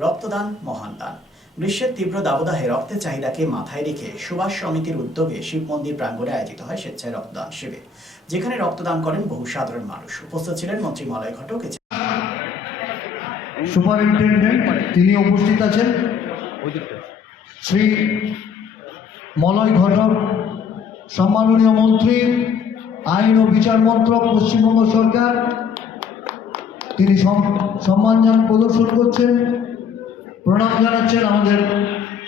রক্তদান মহান দান। গ্রীষ্মের তীব্র দাবদাহে রক্তের চাহিদাকে মাথায় রেখে সুভাষ সমিতির উদ্যোগে শিব মন্দির প্রাঙ্গণে আয়োজিত হয় স্বেচ্ছায় রক্তদান শিবির। যেখানে রক্তদান করেন বহু সাধারণ মানুষ। উপস্থিত ছিলেন মন্ত্রী মলয় ঘটক সুপারিনটেন্ডেন্ট তিনি উপস্থিত আছেন। শ্রী মলয় ঘটক, সম্মাননীয় মন্ত্রী, আইন ও বিচার মন্ত্রক, পশ্চিমবঙ্গ সরকার, তিনি সম- সম্মান প্রদর্শন করছেন। প্রণাম জানাচ্ছেন আমাদের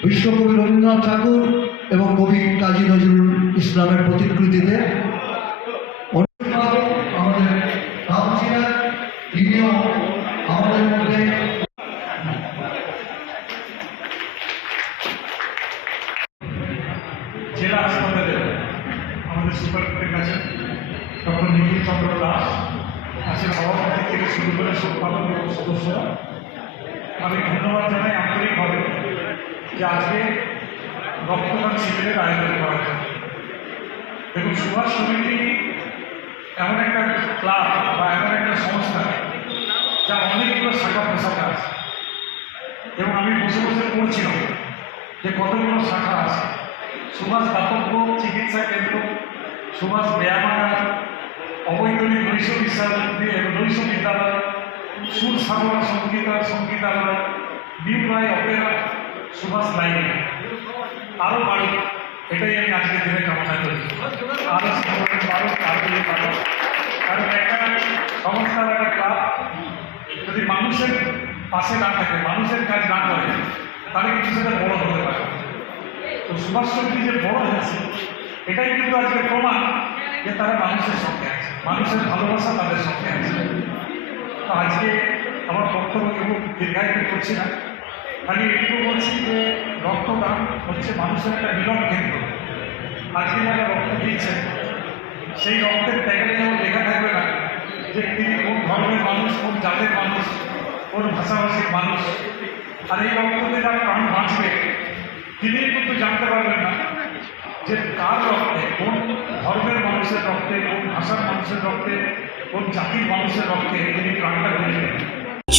বিশ্বকবি রবীন্দ্রনাথ ঠাকুর এবং কবি কাজী নজরুল ইসলামের প্রতিকৃতিতে। আমাদের মধ্যে। আমাদের থেকে শুরু করে সম্পাদক সদস্যরা আমি ধন্যবাদ জানাই আন্তরিকভাবে যে আজকে রক্তদান শিবিরের আয়োজন করা হয়েছে। দেখুন, সুভাষ সমিতি এমন একটা ক্লাব বা এমন একটা সংস্থা যা অনেকগুলো শাখা প্রশাখা আছে। এবং আমি বসে বসে পড়ছিলাম যে কতগুলো শাখা আছে। সুভাষ দাতব্য চিকিৎসা কেন্দ্র, সুভাষ ব্যায়ামাগার, অবৈতনিক নৈশ বিশ্ববিদ্যালয়, নৈশ বিদ্যালয় সুর সাগর সংগীত সঙ্গীতালয় রায় অপেরা, সুভাষ লাইব্রেরি আরও বাড়ি, এটাই আমি আজকে দিনে কামনা করি। আরও কারণ একটা সংস্থার একটা ক্লাব, যদি মানুষের পাশে না থাকে, মানুষের কাজ না করে, তাহলে কিছু সেটা বড় হতে পারে। তো সুভাষ চন্দ্রী যে বড় হয়েছে, এটাই কিন্তু আজকে প্রমাণ যে তারা মানুষের সঙ্গে আছে, মানুষের ভালোবাসা তাদের সঙ্গে আছে। আজকে আমার বক্তব্য কেউ দীর্ঘায়িত করছি না। খালি একটু বলছি যে রক্তদান হচ্ছে মানুষের একটা মিলন কেন্দ্র। আজকে যারা রক্ত দিচ্ছেন সেই রক্তের প্যাকেটে যেমন লেখা থাকবে না যে তিনি কোন ধর্মের মানুষ, কোন জাতের মানুষ, কোন ভাষাভাষীর মানুষ। আর এই রক্ত রক্ততে যার প্রাণ বাঁচবে, তিনি কিন্তু জানতে পারবেন না। যে কার রক্তে, কোন ধর্মের মানুষের রক্তে, কোন ভাষার মানুষের রক্তে, কোন জাতির মানুষের রক্তে তিনি প্রাণটা দিলেন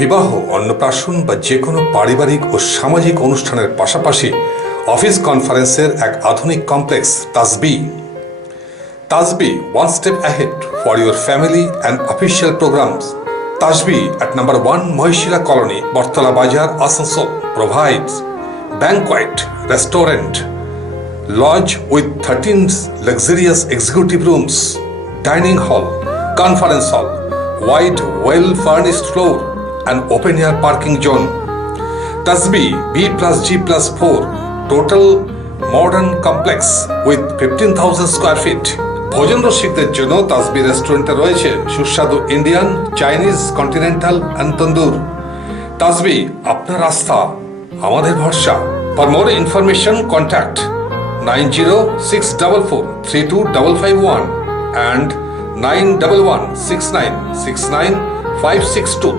বিবাহ অন্নপ্রাশন বা যে কোনো পারিবারিক ও সামাজিক অনুষ্ঠানের পাশাপাশি অফিস কনফারেন্সের এক আধুনিক complex Tasbi. Tasbi one step ahead for your family and official programs Tasbi at number one Mahishila colony Battala Bazar Asansol. Provides banquet restaurant lodge with 13 luxurious executive rooms, dining hall, conference hall, wide, well furnished floor, and open air parking zone. Tasbi B plus G plus 4, total modern complex with 15,000 square feet. ভোজন রসিকদের জন্য তাসবি রেস্টুরেন্টে রয়েছে সুস্বাদু Indian Chinese continental and tandoor Tasbi আপনার আস্থা আমাদের ভরসা for more information contact nine zero six double four three two double five one and nine double one six nine six nine five six two